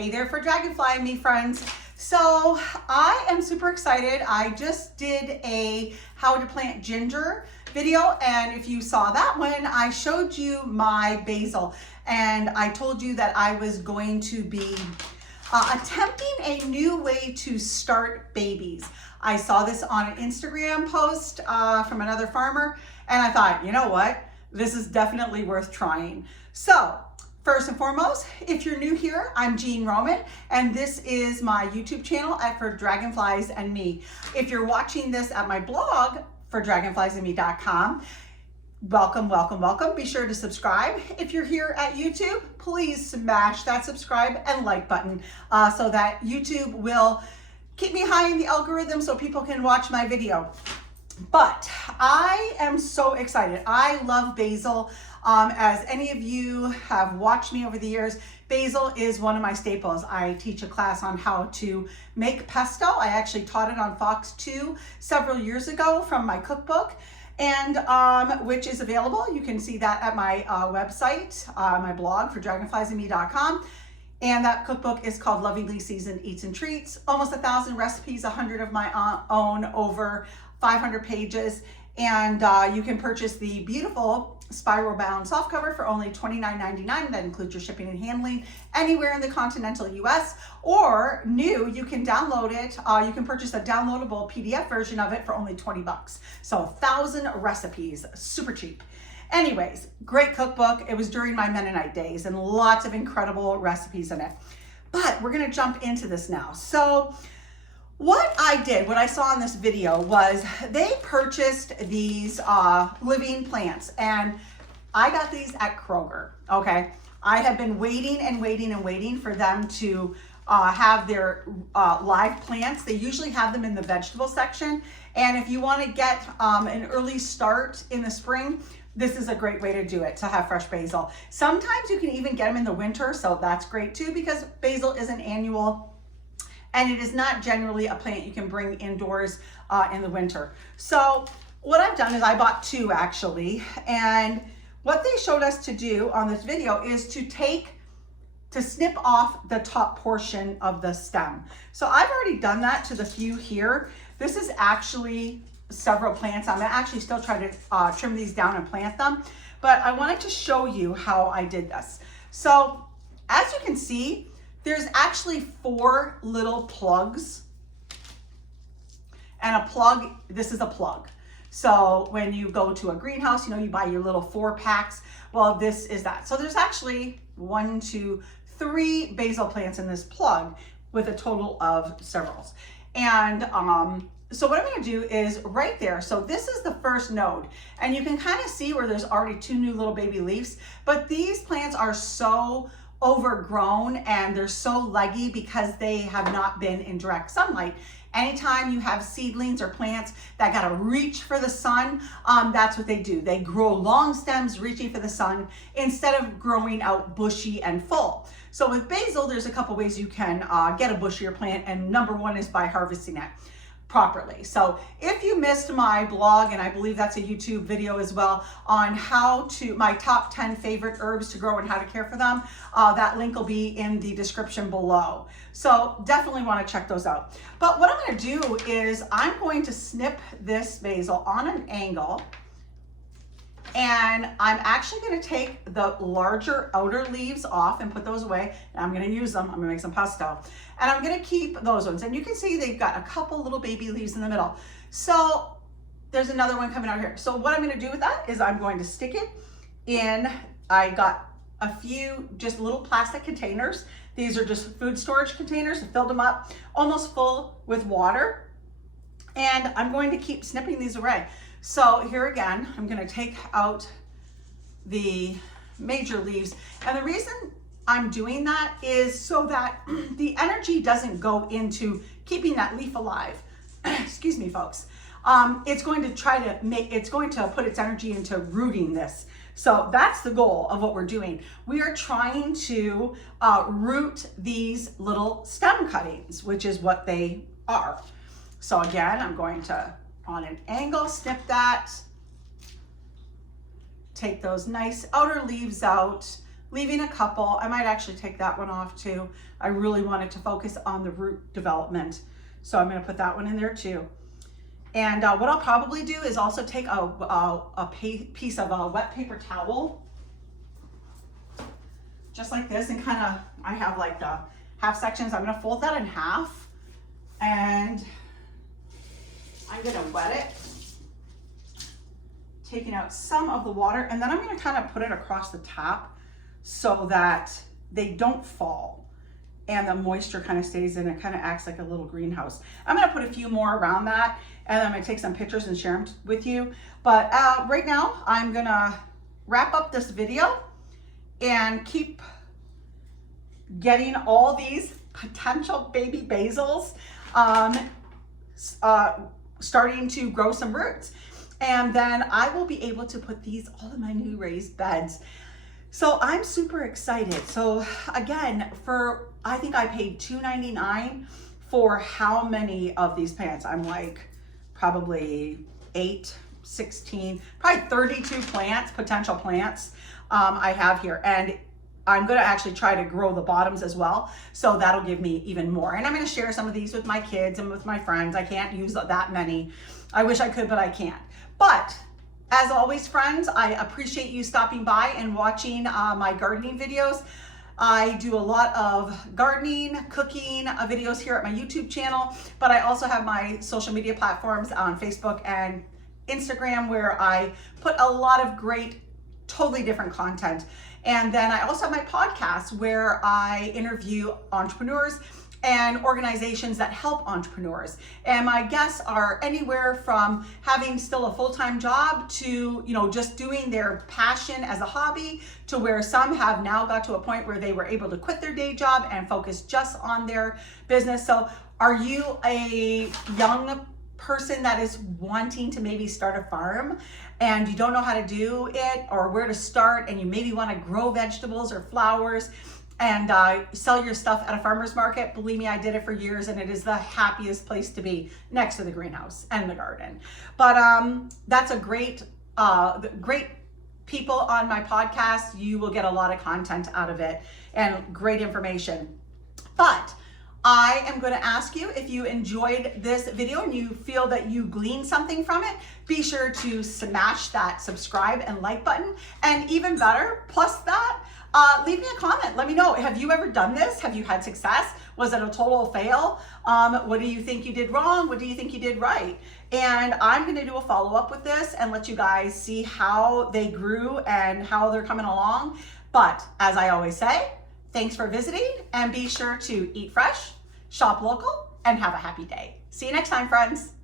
Hey there for Dragonfly and me, friends. So I am super excited. I just did a how to plant ginger video, and if you saw that one, I showed you my basil, and I told you that I was going to be attempting a new way to start babies. I saw this on an Instagram post from another farmer, and I thought, you know what? This is definitely worth trying. So first and foremost, if you're new here, I'm Jean Roman, and this is my YouTube channel for Dragonflies and Me. If you're watching this at my blog for dragonfliesandme.com, welcome, welcome, welcome. Be sure to subscribe. If you're here at YouTube, please smash that subscribe and like button so that YouTube will keep me high in the algorithm so people can watch my video. But I am so excited. I love basil. As any of you have watched me over the years, basil is one of my staples. I teach a class on how to make pesto. I actually taught it on Fox 2 several years ago from my cookbook, and which is available. You can see that at my website, my blog for dragonfliesandme.com. And that cookbook is called Lovingly Seasoned Eats and Treats. Almost 1,000 recipes, 100 of my own, over 500 pages. And you can purchase the beautiful spiral bound softcover for only $29.99. That includes your shipping and handling anywhere in the continental US. Or new, you can download it. You can purchase a downloadable PDF version of it for only 20 bucks. So 1,000 recipes, super cheap. Anyways, great cookbook. It was during my Mennonite days and lots of incredible recipes in it. But we're gonna jump into this now. So what I saw in this video was they purchased these living plants, and I got these at Kroger, okay? I have been waiting and waiting and waiting for them to have their live plants. They usually have them in the vegetable section. And if you wanna get an early start in the spring, this is a great way to do it, to have fresh basil. Sometimes you can even get them in the winter, so that's great too, because basil is an annual, and it is not generally a plant you can bring indoors in the winter. So what I've done is I bought two actually, and what they showed us to do on this video is to snip off the top portion of the stem. So I've already done that to the few here. This is actually several plants. I'm gonna actually still try to trim these down and plant them, but I wanted to show you how I did this. So as you can see, there's actually 4 little plugs, and a plug, this is a plug. So when you go to a greenhouse, you know, you buy your little 4 packs. Well, this is that. So there's actually 1, 2, 3 basil plants in this plug with a total of several. And so what I'm gonna do is right there, so this is the first node, and you can kind of see where there's already 2 new little baby leaves, but these plants are so overgrown and they're so leggy because they have not been in direct sunlight. Anytime you have seedlings or plants that gotta reach for the sun, that's what they do. They grow long stems reaching for the sun instead of growing out bushy and full. So with basil, there's a couple ways you can get a bushier plant, and number one is by harvesting it properly. So if you missed my blog, and I believe that's a YouTube video as well, on my top 10 favorite herbs to grow and how to care for them, that link will be in the description below. So definitely want to check those out. But what I'm going to do is I'm going to snip this basil on an angle, and I'm actually going to take the larger outer leaves off and put those away. And I'm going to use them. I'm going to make some pesto. And I'm going to keep those ones. And you can see they've got a couple little baby leaves in the middle. So there's another one coming out here. So what I'm going to do with that is I'm going to stick it in. I got a few just little plastic containers. These are just food storage containers. I filled them up almost full with water. And I'm going to keep snipping these away. So here again, I'm going to take out the major leaves. And the reason I'm doing that is so that the energy doesn't go into keeping that leaf alive. Excuse me, folks. It's going to put its energy into rooting this. So that's the goal of what we're doing. We are trying to root these little stem cuttings, which is what they are. So again, I'm going to, on an angle, snip that, take those nice outer leaves out. leaving a couple. I might actually take that one off too. I really wanted to focus on the root development. So I'm gonna put that one in there too. And what I'll probably do is also take a piece of wet paper towel, just like this, and kind of, I have like the half sections. I'm gonna fold that in half, and I'm gonna wet it, taking out some of the water, and then I'm gonna kind of put it across the top so that they don't fall and the moisture kind of stays in. It kind of acts like a little greenhouse. I'm gonna put a few more around that, and then I'm gonna take some pictures and share them with you. But right now, I'm gonna wrap up this video and keep getting all these potential baby basils starting to grow some roots. And then I will be able to put these all in my new raised beds. So I'm super excited. So again, I think I paid $2.99 for how many of these plants? I'm like probably 8, 16, probably 32 plants, potential plants I have here. And I'm gonna actually try to grow the bottoms as well. So that'll give me even more. And I'm gonna share some of these with my kids and with my friends. I can't use that many. I wish I could, but I can't. But as always, friends, I appreciate you stopping by and watching my gardening videos. I do a lot of gardening, cooking videos here at my YouTube channel, but I also have my social media platforms on Facebook and Instagram where I put a lot of great, totally different content. And then I also have my podcast where I interview entrepreneurs and organizations that help entrepreneurs. And my guests are anywhere from having still a full-time job to, just doing their passion as a hobby, to where some have now got to a point where they were able to quit their day job and focus just on their business. So are you a young person that is wanting to maybe start a farm and you don't know how to do it or where to start, and you maybe want to grow vegetables or flowers and sell your stuff at a farmer's market? Believe me, I did it for years, and it is the happiest place to be, next to the greenhouse and the garden. But that's a great people on my podcast. You will get a lot of content out of it and great information. But I am going to ask you, if you enjoyed this video and you feel that you gleaned something from it, be sure to smash that subscribe and like button. And even better, plus that, leave me a comment. Let me know, have you ever done this? Have you had success? Was it a total fail? What do you think you did wrong? What do you think you did right? And I'm gonna do a follow-up with this and let you guys see how they grew and how they're coming along. But as I always say, thanks for visiting, and be sure to eat fresh, shop local, and have a happy day. See you next time, friends.